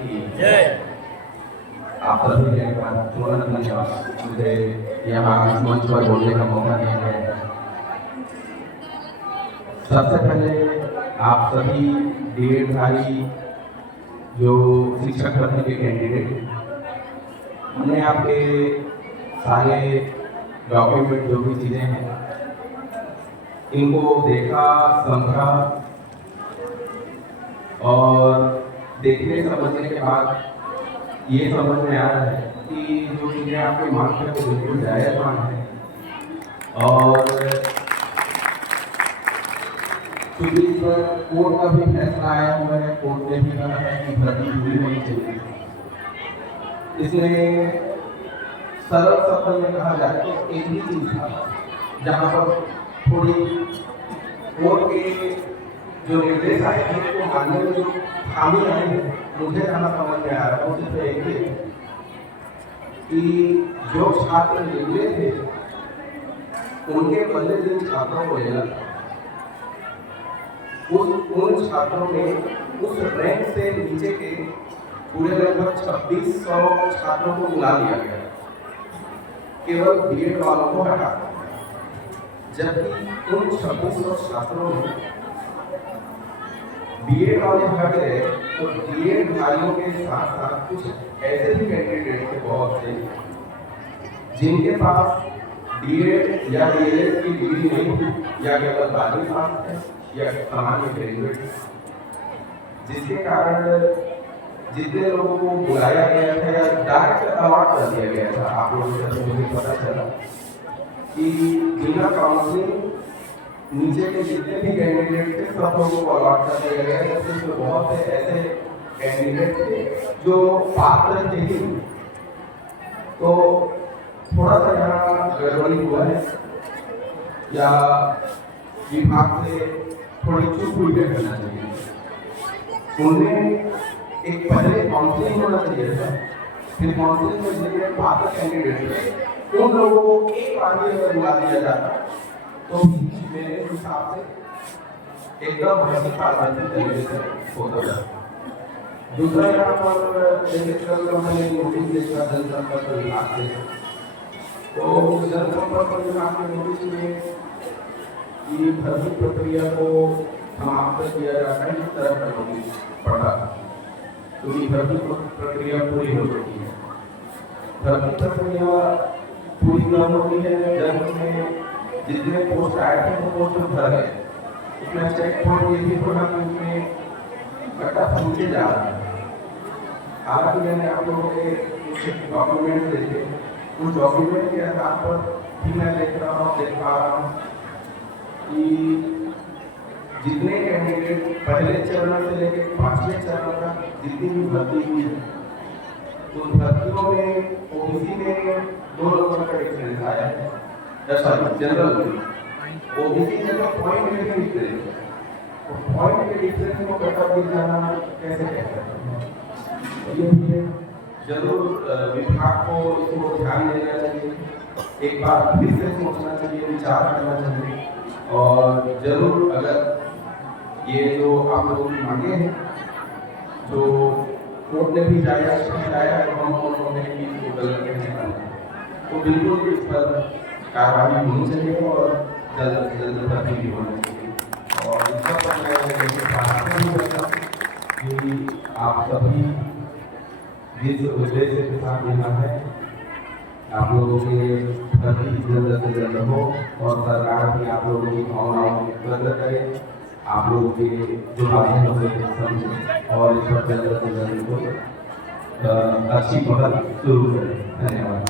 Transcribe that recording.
की जय। आप सभी के तुरंत धन्यवाद मुझे यहाँ इस मंच पर बोलने का मौका दिया गया है। सबसे पहले आप सभी डीएड जो शिक्षक भर्ती के कैंडिडेट हैं, हमने आपके सारे डॉक्यूमेंट जो भी चीज़ें हैं इनको देखा, समझा और देखने समझने के बाद ये समझ में आ रहा है कि जो चीज़ें आपके मांग पे तो बिल्कुल जायज़ मांग है और क्योंकि इस पर कोर्ट का भी फैसला आया हुआ है। कोर्ट ने भी कहा है कि भर्ती पूरी होनी चाहिए। इसमें सरल शब्द में कहा जाए तो एक ही चीज था जहाँ पर थोड़ी कोर्ट के जो निर्देश आए थे उसको मानने में जो खामी आई है, मुझे जहाँ समझ में आ रहा है वो सिर्फ एक ही है कि जो छात्र निकले थे उनके बदले जिन छात्रों को लेना था उन छात्रों में उस रैंक से नीचे के पूरे लगभग 2600 छात्रों को बुला लिया गया, केवल बीएड वालों को हटा, जबकि उन 2600 छात्रों में बीएड वाले हट गए तो बीएड वालों के साथ साथ कुछ ऐसे भी कैंडिडेट थे बहुत से जिनके पास बीएड या डीएलएड की डिग्री नहीं थी या केवल 12वीं पास है या सामान्य ग्रेजुएट, जिसके कारण जितने लोगों को बुलाया गया था या डायरेक्ट अवार्ड कर दिया गया था, आप लोगों से मुझे पता चला कि बिना काउंसलिंग नीचे के जितने भी कैंडिडेट थे सब लोगों को अवार्ड कर दिया गया। इसमें बहुत से ऐसे कैंडिडेट थे जो पात्र थे ही, तो थोड़ा सा यहाँ गड़बड़ी हुआ है या विभाग से थोड़ी चूक हुई है करना चाहिए। उन्हें एक पहले काउंसलिंग होना चाहिए था, फिर काउंसलिंग में जितने पात्र कैंडिडेट थे उन लोगों को एक बार में अगर बुला दिया जाता तो मेरे हिसाब से एकदम भर्ती पारदर्शी तरीके से होता था। दूसरा यहाँ पर मैंने नोटिस देखा जनसंपर्क विभाग से, तो जनसंपर्क विभाग के नोटिस में ये भर्ती प्रक्रिया को समाप्त किया जाता है, इस तरह का नोटिस पड़ा क्योंकि भर्ती प्रक्रिया पूरी हो चुकी है। भर्ती प्रक्रिया पूरी न होती है जब उसमें जितने पोस्ट आए थे वो पोस्ट भर गए, उसमें चेक पॉइंट ये भी थोड़ा कि उसमें कटा पूछे जा रहा है। हालांकि मैंने आप लोगों के कुछ डॉक्यूमेंट देखे, उस डॉक्यूमेंट के आधार पर भी मैं देख पा रहा हूँ कि जितने कैंडिडेट पहले चरण से लेकर 5वें चरण तक जितनी भी भर्ती हुई है, तो भर्तियों में ओबीसी में 2 नंबर का डिफरेंस आया है, जनरल में ओबीसी जनरल पॉइंट में भी डिफरेंस है, तो पॉइंट के डिफरेंस को कटअप गिर जाना कैसे कह सकते हैं। ये भी जरूर विभाग को इसको ध्यान देना चाहिए, एक बार फिर से सोचना चाहिए, विचार करना चाहिए और जरूर अगर ये जो आप लोगों की मांगे हैं जो कोर्ट ने भी जायज ठहराया है हम लोगों ने भी इसको गलत कहने का, तो बिल्कुल इस पर कार्रवाई होनी चाहिए और जल्द से जल्द भर्ती भी होनी चाहिए। और इस पर मैं प्रार्थना भी करता हूँ कि आप सभी जिस उद्देश्य के साथ यहाँ है आप लोगों के भर्ती जल्द से जल्द हो और सरकार भी आप लोगों की भावनाओं को व्यक्त करे, आप लोगों के जो बातें होते हैं समझें और इस पर जल्द से जल्द अच्छी पहल शुरू करें। धन्यवाद।